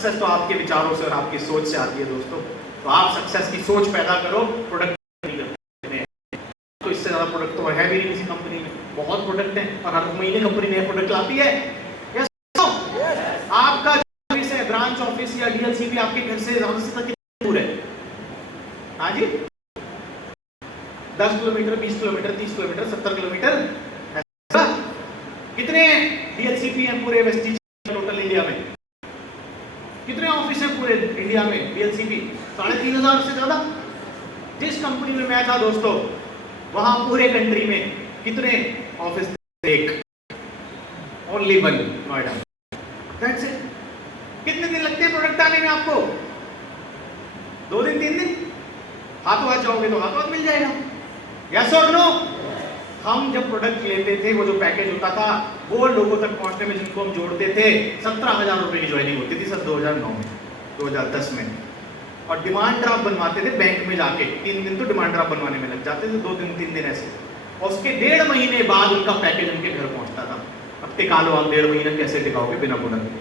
Success तो आपके विचारों से और आपकी सोच से आती है दोस्तों। तो आप सक्सेस की सोच पैदा करो, प्रोडक्ट नहीं करते हैं। तो इससे ज्यादा प्रोडक्ट तो है भी नहीं किसी कंपनी में, बहुत प्रोडक्ट हैं और हर महीने कंपनी नए प्रोडक्ट लाती है। आपका ऑफिस है, ब्रांच ऑफिस या डीएलसीपी आपके घर से ज्यादा से कितनी दूर है? हाँ जी, 10 किलोमीटर, 20 किलोमीटर, 30 किलोमीटर, 70 किलोमीटर, ऐसा कितने डीएलसीपी हैं पूरे वेस्टिज टोटल इंडिया में? कितने ऑफिस हैं पूरे इंडिया में डीएलसीपी? 3500 से ज्यादा। जिस कंपनी में मैं था दोस्तों, वहां पूरे कंट्री में कितने ऑफिस थे? एक, only one, Noida. That's it. कितने दिन लगते हैं प्रोडक्ट आने में आपको? 2 दिन, 3 दिन? हाथों हाथ जाओगे तो हाथों हाथ मिल जाएगा। यस और नो? हम जब प्रोडक्ट लेते थे, वो जो पैकेज होता था, वो लोगों तक पहुंचने में जिनको हम जोड़ते थे, 17,000 रुपए की ज्वाइनिंग होती थी सर 2009 में, 2010 में। और डिमांड ड्राफ्ट बनवाते थे बैंक में जाके, 3 दिन तो डिमांड ड्राफ्ट बनवाने में लग जाते थे, 2 दिन 3 दिन ऐसे। और उसके 1.5 महीने बाद उनका पैकेज उनके घर पहुंचता था। अब टिका लो आप 1.5 महीना कैसे टिकाओगे बिना प्रोडक्ट के?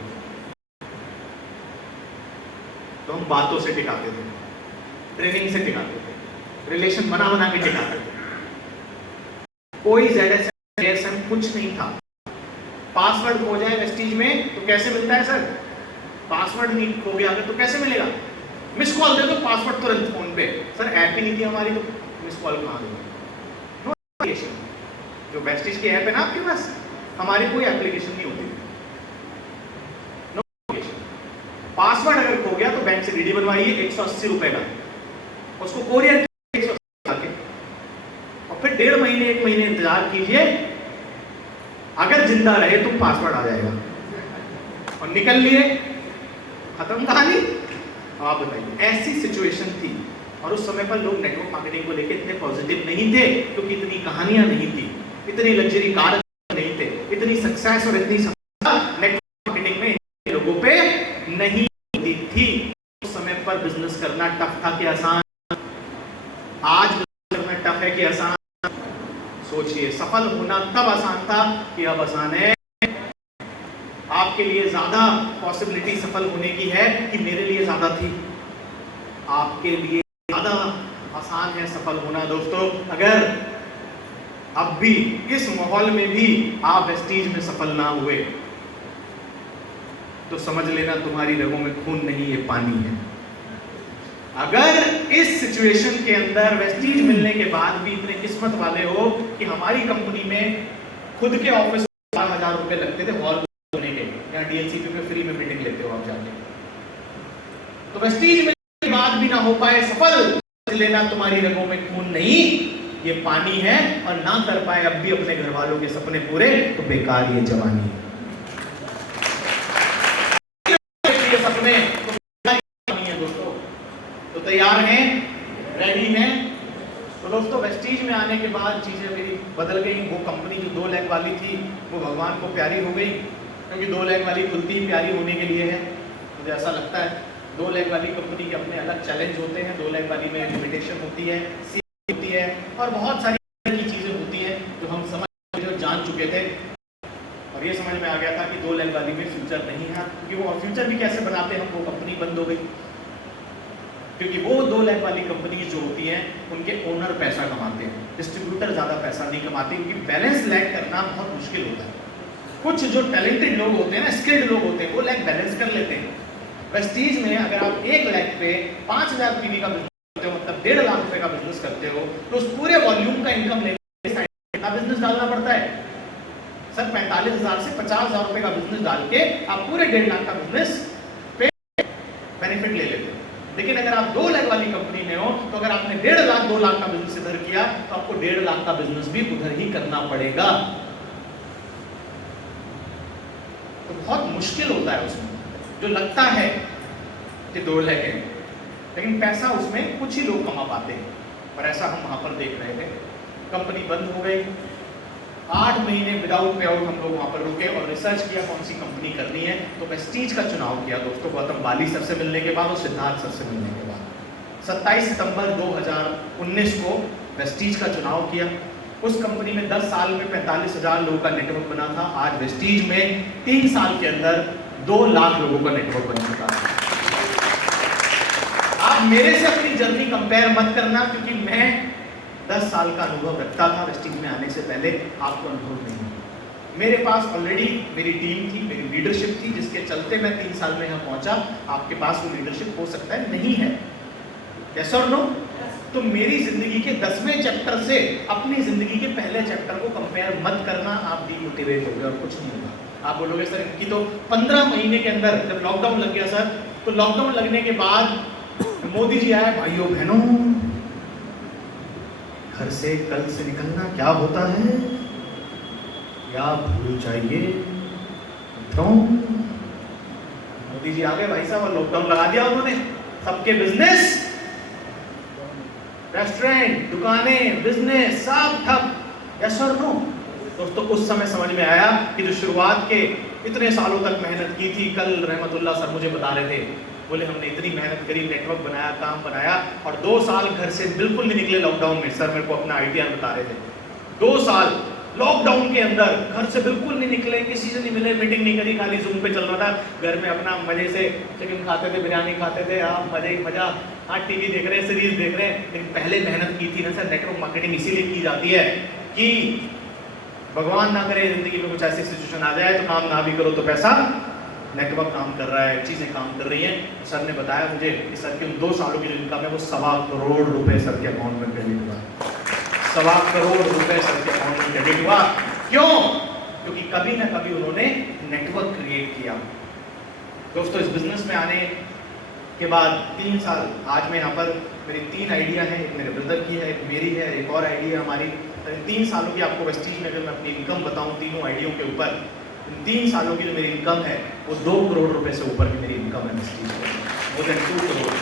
तो हम बातों से टिकाते थे, ट्रेनिंग से टिकाते थे, रिलेशन बना बना के टिकाते थे। कोई ZSM कुछ नहीं था। पासवर्ड खो जाए वेस्टीज में तो कैसे मिलता है सर? पासवर्ड नहीं खो गया तो कैसे मिलेगा? मिस कॉल दे दो, पासवर्ड तुरंत फोन पे। सर ऐप ही नहीं थी हमारी, तो मिस कॉल कहां दूंगा? नोटिफिकेशन जो वेस्टीज की ऐप है ना आपके पास, हमारी कोई एप्लीकेशन नहीं होती। नोटिफिकेशन। पासवर्ड अगर खो गया तो बैंक से डीडी बनवाइए 180 रुपए का, उसको कोरियर 180 के, और फिर 1.5 महीने 1 महीने इंतजार कीजिए। अगर जिंदा रहे तो पासवर्ड आ जाएगा, और निकल लिए, खत्म कहानी। आप बताइए, ऐसी सिचुएशन थी। और उस समय पर लोग नेटवर्क मार्केटिंग को लेकर इतने पॉजिटिव नहीं थे, क्योंकि इतनी कहानियां नहीं थी, इतनी लग्जरी कार नहीं थे, इतनी सक्सेस और इतनी सफलता नेटवर्क मार्केटिंग में लोगों पे नहीं होती थी। उस समय पर बिजनेस करना टफ था कि आसान? आज बिजनेस करना टफ है कि आसान? सोचिए, सफल होना तब आसान था कि अब आसान है। आपके लिए ज्यादा पॉसिबिलिटी सफल होने की है कि मेरे लिए ज्यादा थी? आपके लिए ज्यादा आसान है सफल होना दोस्तों। अगर अब भी इस माहौल में भी आप वेस्टीज में सफल ना हुए तो समझ लेना तुम्हारी रगों में खून नहीं, ये पानी है। अगर इस सिचुएशन के अंदर वेस्टीज मिलने के बाद भी इतने किस्मत वाले हो कि हमारी कंपनी में खुद के ऑफिस 4,000 रुपए लगते थे हॉल होने के, या डीएलसीपी पे फ्री में मीटिंग लेते हो आप जाके, तो वेस्टीज मिलने के बाद भी ना हो पाए सफल, लेना तुम्हारी रगों में खून नहीं, ये पानी है। और ना कर पाए अब भी अपने घर वालों के सपने पूरे, तो बेकार ये जवानी है। सपने तो दोस्तों, तो तैयार हैं, रेडी हैं? तो दोस्तों वेस्टीज में आने के बाद चीजें मेरी बदल गई। वो कंपनी जो 2 लाख वाली थी, वो भगवान को प्यारी हो गई, क्योंकि 2 लाख वाली खुलती ही प्यारी होने के लिए है, मुझे ऐसा लगता है। 2 लाख वाली कंपनी के अपने अलग चैलेंज होते हैं। 2 लाख वाली में लिमिटेशन होती है, सीट होती है, और बहुत सारी की चीजें होती हैं जो हम समझ जो जान चुके थे। और ये समझ में आ गया था कि 2 लाख वाली में फ्यूचर नहीं है, क्योंकि वो फ्यूचर भी कैसे बनाते हैं, वो कंपनी बंद हो गई। क्योंकि वो 2 लाख वाली कंपनी जो होती हैं, उनके ओनर पैसा कमाते हैं, डिस्ट्रीब्यूटर ज्यादा पैसा नहीं कमाते, क्योंकि बैलेंस लैग करना बहुत मुश्किल होता है। कुछ जो टैलेंटेड लोग होते हैं ना, स्किल्ड लोग होते हैं, वो लैग बैलेंस कर लेते हैं। वेस्टीज में अगर आप 1 लाख पे 5,000 पीवी का बिजनेस करते हो, मतलब 1.5 लाख रुपए का बिजनेस करते हो, तो उस पूरे वॉल्यूम का इनकम लेने कितना बिजनेस डालना पड़ता है सर? 45,000 से 50,000 रुपए का बिजनेस डाल के आप पूरे 1.5 लाख का बिजनेस पे बेनिफिट ले लेते हो। लेकिन अगर आप 2 लाख वाली कंपनी में हो, तो अगर आपने 1.5 लाख 2 लाख का बिजनेस इधर किया, तो आपको 1.5 लाख का बिजनेस भी उधर ही करना पड़ेगा। तो बहुत मुश्किल होता है उसमें। जो लगता है कि 2 लाख है, लेकिन पैसा उसमें कुछ ही लोग कमा पाते हैं, और ऐसा हम वहां पर देख रहे थे। कंपनी बंद हो गई, 8 महीने विदाउट पे आउट हम लोग वहां पर रुके और रिसर्च किया कौन सी कंपनी करनी है। तो वेस्टीज का चुनाव किया दोस्तों, गौतम बाली सर से मिलने के बाद और सिद्धार्थ सर से मिलने के बाद 27 सितंबर 2019 को वेस्टीज का चुनाव किया। उस कंपनी में 10 साल में 45,000 लोगों का नेटवर्क बना था। आज वेस्टीज में 3 साल के अंदर 2 लाख लोगों का नेटवर्क बन चुका है। आप मेरे से अपनी जर्नी कंपेयर मत करना, क्योंकि मैं 10 साल का अनुभव रखता था वेस्टीज में आने से पहले, आपको अनुभव नहीं है। मेरे पास ऑलरेडी मेरी टीम थी, मेरी लीडरशिप थी, जिसके चलते मैं 3 साल में यहाँ पहुंचा। आपके पास वो लीडरशिप हो सकता है नहीं है, यस और नो? तो मेरी जिंदगी के 10वें चैप्टर से अपनी जिंदगी के पहले चैप्टर को कंपेयर मत करना, आप डीमोटिवेट हो गए और कुछ नहीं होगा। आप बोलोगे सर इनकी तो 15 महीने के अंदर, जब लॉकडाउन लग गया सर, तो लॉकडाउन लगने के बाद मोदी जी आए, भाइयों बहनों घर से कल से निकलना क्या होता है या भूल जाइए। मोदी जी आ गए भाई साहब, और लॉकडाउन लगा दिया उन्होंने, सबके बिजनेस, रेस्टोरेंट, दुकानें, बिजनेस सब ठप, यस और नो? दोस्तों उस समय समझ में आया कि जो शुरुआत के इतने सालों तक मेहनत की थी, कल रहमतुल्लाह सर मुझे बता रहे थे, बोले हमने इतनी मेहनत करी, नेटवर्क बनाया, काम बनाया, और 2 साल घर से बिल्कुल नहीं निकले लॉकडाउन में। सर मेरे को अपना आइडिया बता रहे थे, 2 साल लॉकडाउन के अंदर घर से बिल्कुल नहीं निकले, किसी से नहीं मिले, मीटिंग नहीं करी, खाली जूम पे चल रहा था, घर में अपना मजे से चिकन खाते थे, बिरयानी खाते थे, आप मजे ही मजा, हाँ टीवी देख रहे हैं, सीरीज देख रहे हैं। लेकिन पहले मेहनत की थी ना सर। नेटवर्क मार्केटिंग इसीलिए की जाती है कि भगवान ना करे जिंदगी में कुछ ऐसी सिचुएशन आ जाए तो काम ना भी करो तो पैसा, नेटवर्क काम कर रहा है, चीजें काम कर रही हैं। सर ने बताया मुझे कि सर के उन 2 सालों की जो इनकम है वो 1.25 करोड़ रुपए सर के अकाउंट में क्रेडिट हुआ। 1.25 करोड़ रुपए सर के अकाउंट में क्रेडिट हुआ। क्यों? क्योंकि कभी ना कभी उन्होंने नेटवर्क क्रिएट किया। दोस्तों इस बिजनेस में आने के बाद 3 साल, आज मैं यहाँ पर, मेरी 3 आइडिया हैं, एक मेरे ब्रदर की है, एक मेरी है, एक और आइडिया हमारी। 3 सालों की आपको वेस्टीज में अगर मैं अपनी इनकम बताऊं तीनों आइडियों के ऊपर, 3 सालों की जो मेरी इनकम है वो 2 करोड़ रुपए से ऊपर की मेरी इनकम है वेस्टीज में, मोर देन 2 करोड़।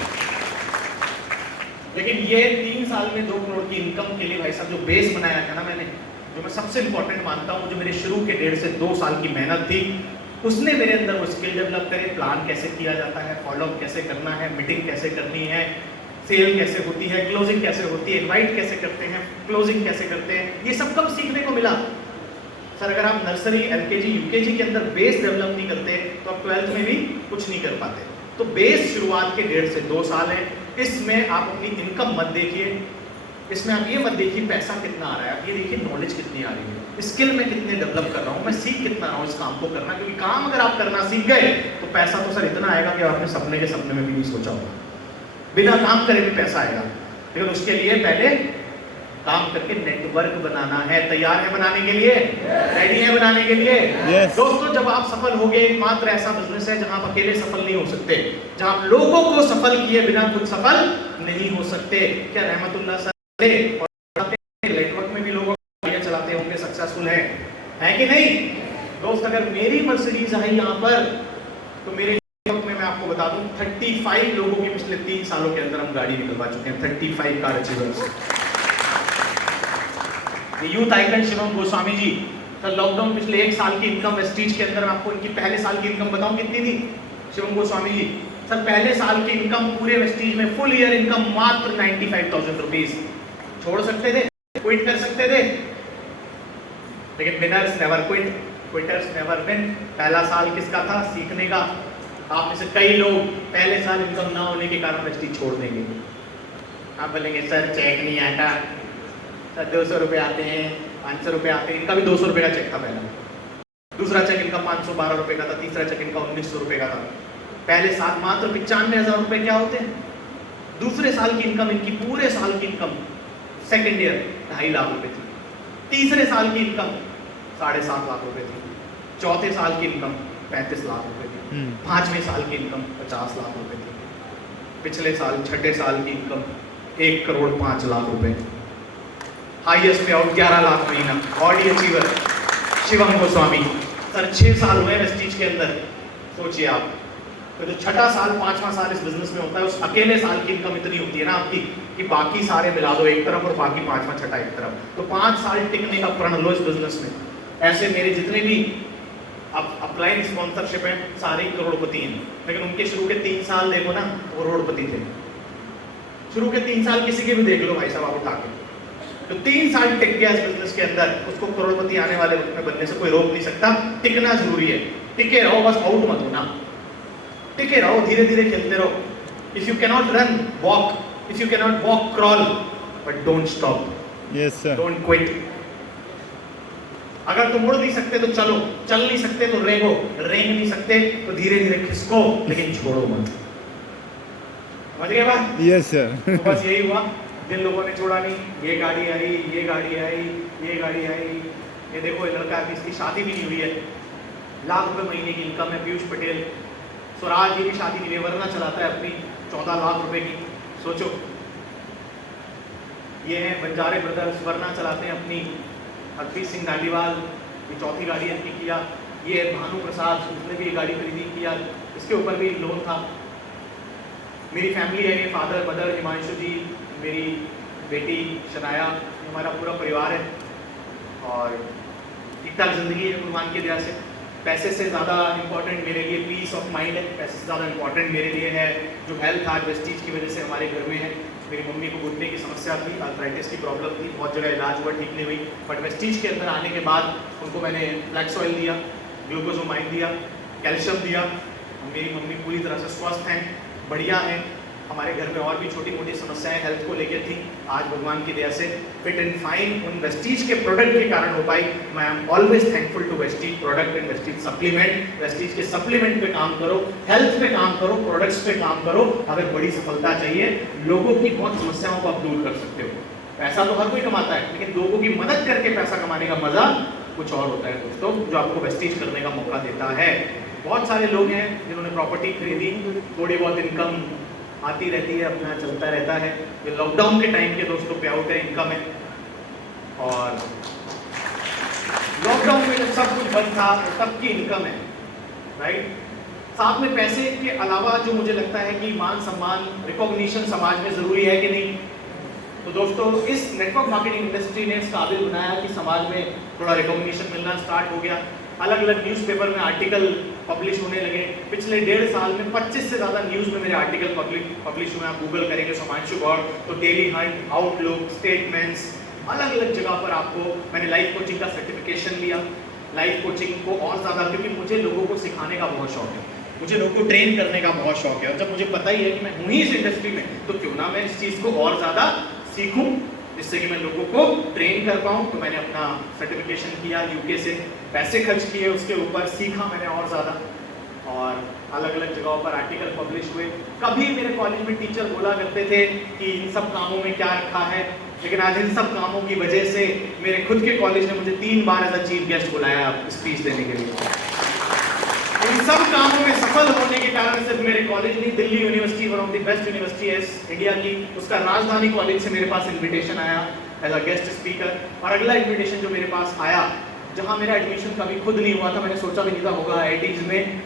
लेकिन ये 3 साल में 2 करोड़ की इनकम के लिए भाई साहब जो बेस बनाया था ना मैंने, जो मैं सबसे इंपॉर्टेंट मानता हूँ, जो मेरे शुरू के 1.5 से 2 साल की मेहनत थी, उसने मेरे अंदर वो स्किल डेवलप करे, प्लान कैसे किया जाता है, फॉलोअप कैसे करना है, मीटिंग कैसे करनी है, सेल कैसे होती है, क्लोजिंग कैसे होती है, इनवाइट कैसे करते हैं, क्लोजिंग कैसे करते हैं, ये सब कब सीखने को मिला? सर अगर आप नर्सरी, एलकेजी, यूकेजी के अंदर बेस डेवलप नहीं करते तो आप 12th में भी कुछ नहीं कर पाते। तो बेस शुरुआत के 1.5 से 2 साल है। इसमें आप अपनी इनकम मत देखिए, इसमें आप ये मत देखिए पैसा कितना आ रहा है, आप ये देखिए नॉलेज कितनी आ रही है, स्किल मैं कितने डेवलप कर रहा हूँ, मैं सीख कितना रहा हूँ इस काम को करना। क्योंकि काम अगर आप करना सीख गए तो पैसा तो सर इतना आएगा कि आपने सपने के सपने में भी नहीं सोचा होगा। बिना काम करे भी पैसा आएगा, लेकिन उसके लिए पहले काम करके नेटवर्क बनाना है। तैयार है बनाने के लिए? रेडी है बनाने के लिए? दोस्तों जब आप सफल होंगे, एकमात्र ऐसा बिजनेस है जहां आप अकेले सफल नहीं हो सकते, जहां आप लोगों को सफल किए बिना खुद सफल नहीं हो सकते। क्या रहमतुल्लाह सर नेटवर्क में भी लोगों को चलाते होंगे, सक्सेसफुल है कि नहीं? दोस्त अगर मेरी मर्सिडीज आई यहाँ पर तो मेरे नेटवर्क में मैं आपको बता दूं 35 लोगों की पिछले 3 सालों के अंदर हम गाड़ी निकलवा चुके हैं। 35 कार achievers. Youth icon Shivam Goswami ji sir, lockdown पिछले 1 साल की इनकम वेस्टीज के अंदर, मैं आपको इनकी पहले साल की इनकम बताऊं कितनी थी। शिवम गोस्वामी जी सर पहले साल की इनकम पूरे वेस्टीज में फुल ईयर इनकम मात्र 95,000 रुपीज। छोड़ सकते थे, क्विट कर सकते थे, लेकिन winners never quit, quitters never win. पहला साल किसका था? सीखने का। आप में से कई लोग पहले साल इनकम ना होने के कारण वेस्टीज छोड़ देंगे। आप बोलेंगे सर चेक नहीं आता, सर 200 रुपये आते हैं, 500 रुपये आते हैं। इनका भी 200 रुपये का चेक था पहला, दूसरा चेक इनका 512 रुपये का था, तीसरा चेक इनका 1900 रुपये का था। पहले साल मात्र 95,000 रुपये क्या होते हैं? दूसरे साल की इनकम, इनकी पूरे साल की इनकम सेकेंड ईयर 2.5 लाख रुपये थी। तीसरे साल की इनकम 7.5 लाख रुपये थी। चौथे साल की इनकम 35 लाख रुपये थी। 5वें साल की इनकम 50 लाख रुपये थी। पिछले साल 6ठे साल की इनकम 1 करोड़ 5 लाख रुपये। हाईएस्ट पे आउट 11 लाख महीना। Body achiever Shivam Goswami sir 6 साल हुए वेस्टीज के अंदर। सोचिए आप, तो जो 6ठा साल 5वां साल इस बिजनेस में होता है, उस अकेले साल की इनकम इतनी होती है ना आपकी कि बाकी सारे मिला दो एक तरफ और बाकी 5वां 6ठा एक तरफ, तो 5 साल टिकने का प्रण लो इस बिजनेस में। ऐसे मेरे जितने भी अपलाइन स्पॉन्सरशिप है सारे करोड़पति हैं, लेकिन उनके शुरू के 3 साल देखो ना वो करोड़पति थे। शुरू के 3 साल किसी के भी देख लो भाई साहब आप उठा के, तो 3 साल टिक गया इस बिजनेस के अंदर, उसको करोड़पति आने वाले वक्त में बनने से कोई रोक नहीं सकता। टिकना जरूरी है, टिके रहो, बस आउट मत होना, टिके रहो, धीरे धीरे खेलते रहो। If you cannot run, walk. If you cannot walk, crawl. But don't stop. Yes, sir. Don't quit. अगर तुम उड़ नहीं सकते तो चलो, चल नहीं सकते तो रेंगो, रेंग नहीं सकते तो धीरे धीरे खिसको, लेकिन छोड़ो मत। समझ गए बात? Yes, sir. तो बस यही हुआ, जिन लोगों ने छोड़ा नहीं, ये गाड़ी आई, ये गाड़ी आई, ये गाड़ी आई, ये देखो ये लड़का अभी इसकी शादी भी नहीं हुई है, लाख रुपए महीने की इनकम है, पीयूष पटेल। स्वराज ये भी शादी के लिए वरना चलाता है अपनी 14 लाख रुपए की, सोचो। ये हैं बंजारे ब्रदर्स, वरना चलाते हैं अपनी। हरप्रीत सिंह गांडीवाल, ये चौथी गाड़ी इनकी किया। ये भानु प्रसाद, उसने भी ये गाड़ी खरीदी किया, इसके ऊपर भी लोन था। मेरी फैमिली है, ये फादर मदर हिमांशु जी, मेरी बेटी शनाया, हमारा पूरा परिवार है और ठीक ठाक जिंदगी है भगवान की दया से। पैसे से ज़्यादा इम्पोर्टेंट मेरे लिए पीस ऑफ माइंड है, पैसे से ज़्यादा इम्पोर्टेंट मेरे लिए है जो हेल्थ आज वेस्टीज की वजह से हमारे घर में है। मेरी मम्मी को घुटने की समस्या थी, आर्थराइटिस की प्रॉब्लम थी, बहुत जगह इलाज हुआ, ठीक नहीं हुई, बट वेस्टीज के अंदर आने के बाद उनको मैंने ब्लैक सॉइल दिया, ग्लूकोजोमाइन दिया, कैल्शियम दिया। मेरी मम्मी पूरी तरह से स्वस्थ हैं, बढ़िया हैं। हमारे घर में और भी छोटी मोटी समस्याएं हेल्थ को लेकर थी, आज भगवान की दया से फिट एंड फाइन उन वेस्टीज के प्रोडक्ट के कारण हो पाई। मैं am always thankful to Vestige product and Vestige supplement. Vestige के सप्लीमेंट पे काम करो, हेल्थ पे काम करो, प्रोडक्ट्स पे काम करो। अगर बड़ी सफलता चाहिए, लोगों की बहुत समस्याओं को आप दूर कर सकते हो। पैसा तो हर कोई कमाता है, लेकिन लोगों की मदद करके पैसा कमाने का मजा कुछ और होता है दोस्तों, जो आपको वेस्टीज करने का मौका देता है। बहुत सारे लोग हैं जिन्होंने प्रॉपर्टी खरीदी, थोड़ी बहुत इनकम आती रहती है, अपना चलता रहता है। ये लॉकडाउन के टाइम के दोस्तों पे आउट है, इनकम है। और लॉकडाउन में जब सब कुछ बंद था तो सबकी इनकम है, राइट। साथ में पैसे के अलावा जो मुझे लगता है कि मान सम्मान, रिकॉग्निशन समाज में जरूरी है कि नहीं। तो दोस्तों इस नेटवर्क मार्केटिंग इंडस्ट्री ने इस काबिल बनाया कि समाज में थोड़ा रिकॉग्निशन मिलना स्टार्ट हो गया। अलग अलग न्यूज़पेपर में आर्टिकल पब्लिश होने लगे। पिछले 1.5 साल में 25 से ज़्यादा न्यूज़ में मेरे आर्टिकल पब्लिश हुए। आप गूगल करेंगे सुमांशु गौड़ तो डेली हंट, आउटलुक, स्टेटमेंट्स, अलग अलग जगह पर आपको। मैंने लाइफ कोचिंग का सर्टिफिकेशन लिया, लाइफ कोचिंग को और ज़्यादा, क्योंकि मुझे लोगों को सिखाने का बहुत शौक है, मुझे लोगों को ट्रेन करने का बहुत शौक है। और जब मुझे पता ही है कि मैं हूँ ही इस इंडस्ट्री में, तो क्यों ना मैं इस चीज़ को और ज़्यादा सीखूं जिससे कि मैं लोगों को ट्रेन कर पाऊँ। तो मैंने अपना सर्टिफिकेशन किया, यूके से पैसे खर्च किए, उसके ऊपर सीखा मैंने और ज़्यादा, और अलग अलग जगहों पर आर्टिकल पब्लिश हुए। कभी मेरे कॉलेज में टीचर बोला करते थे कि इन सब कामों में क्या रखा है, लेकिन आज इन सब कामों की वजह से मेरे खुद के कॉलेज ने मुझे 3 बार एज अ चीफ गेस्ट बुलाया स्पीच देने के लिए। इन सब कामों में सफल होने के कारण सिर्फ मेरे कॉलेज नहीं, Delhi university, one of the best university है इंडिया की, उसका राजधानी कॉलेज से मेरे पास इनविटेशन आया एज अ गेस्ट स्पीकर। और अगला इनविटेशन जो मेरे पास आया, जहां मेरा एडमिशन कभी खुद नहीं हुआ था, मैंने सोचा भी नहीं था होगा, आईआईटीज में,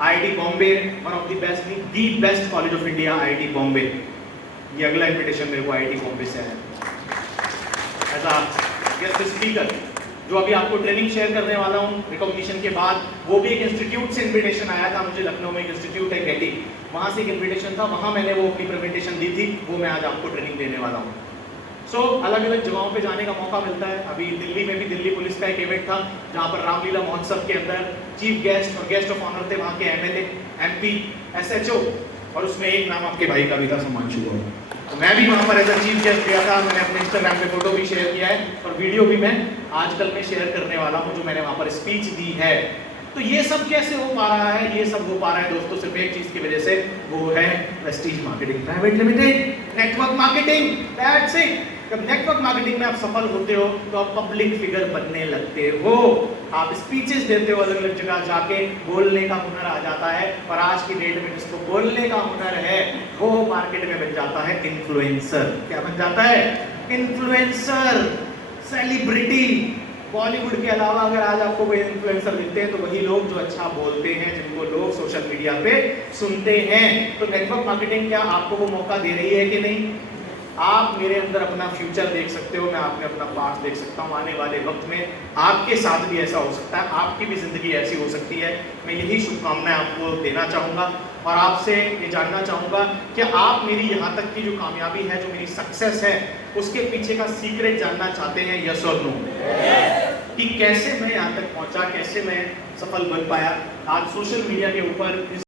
IIT Bombay, one of the best नहीं, the best college of India, IIT Bombay. ये अगला इनविटेशन मेरे को आईआईटी बॉम्बे से आया एज अ गेस्ट स्पीकर, जो अभी आपको ट्रेनिंग शेयर करने वाला हूँ रिकॉग्निशन के बाद। वो भी एक इंस्टीट्यूट से इनविटेशन आया था मुझे, लखनऊ में एक इंस्टीट्यूट है गेटी, वहाँ से एक इनविटेशन था, वहाँ मैंने वो अपनी प्रेजेंटेशन दी थी, वो मैं आज आपको ट्रेनिंग देने वाला हूँ। अलग अलग जगहों पे जाने का मौका मिलता है। अभी दिल्ली में भी दिल्ली पुलिस का एक इवेंट था, जहाँ पर रामलीला महोत्सव के अंदर चीफ गेस्ट और गेस्ट ऑफ ऑनर थे वहाँ के एमएलए, एमपी, एसएचओ, और उसमें एक नाम आपके भाई का भी था, सुमांशु गौड़। तो मैं भी वहाँ पर एज अ चीफ गेस्ट गया था। मैंने अपने इंस्टाग्राम पे फोटो भी शेयर किया है और वीडियो भी मैं आजकल में शेयर करने वाला हूँ, जो मैंने वहाँ पर स्पीच दी है। तो ये सब कैसे हो पा रहा है? ये सब हो पा रहा है दोस्तों सिर्फ एक चीज की वजह से, वो है Vestige marketing private limited, network marketing, that's it. जब नेटवर्क मार्केटिंग में आप सफल होते हो तो आप पब्लिक फिगर बनने लगते हो, आप स्पीचेस देते हो, अलग अलग जगह जाके बोलने का हुनर आ जाता है। और आज की डेट में जिसको बोलने का हुनर है वो मार्केट में बन जाता है इन्फ्लुएंसर। क्या बन जाता है? Influencer, celebrity. बॉलीवुड के अलावा अगर आज आपको कोई इन्फ्लुएंसर मिलते हैं तो वही लोग जो अच्छा बोलते हैं, जिनको लोग सोशल मीडिया पे सुनते हैं। तो नेटवर्क मार्केटिंग क्या आपको वो मौका दे रही है कि नहीं? आप मेरे अंदर अपना फ्यूचर देख सकते हो, मैं आप में अपना पास्ट देख सकता हूँ। आने वाले वक्त में आपके साथ भी ऐसा हो सकता है, आपकी भी जिंदगी ऐसी हो सकती है। मैं यही शुभकामनाएं आपको देना चाहूँगा और आपसे ये जानना चाहूँगा कि आप मेरी यहाँ तक की जो कामयाबी है, जो मेरी सक्सेस है, उसके पीछे का सीक्रेट जानना चाहते हैं, यस और नो? कि कैसे मैं यहाँ तक पहुँचा, कैसे मैं सफल बन पाया। आज सोशल मीडिया के ऊपर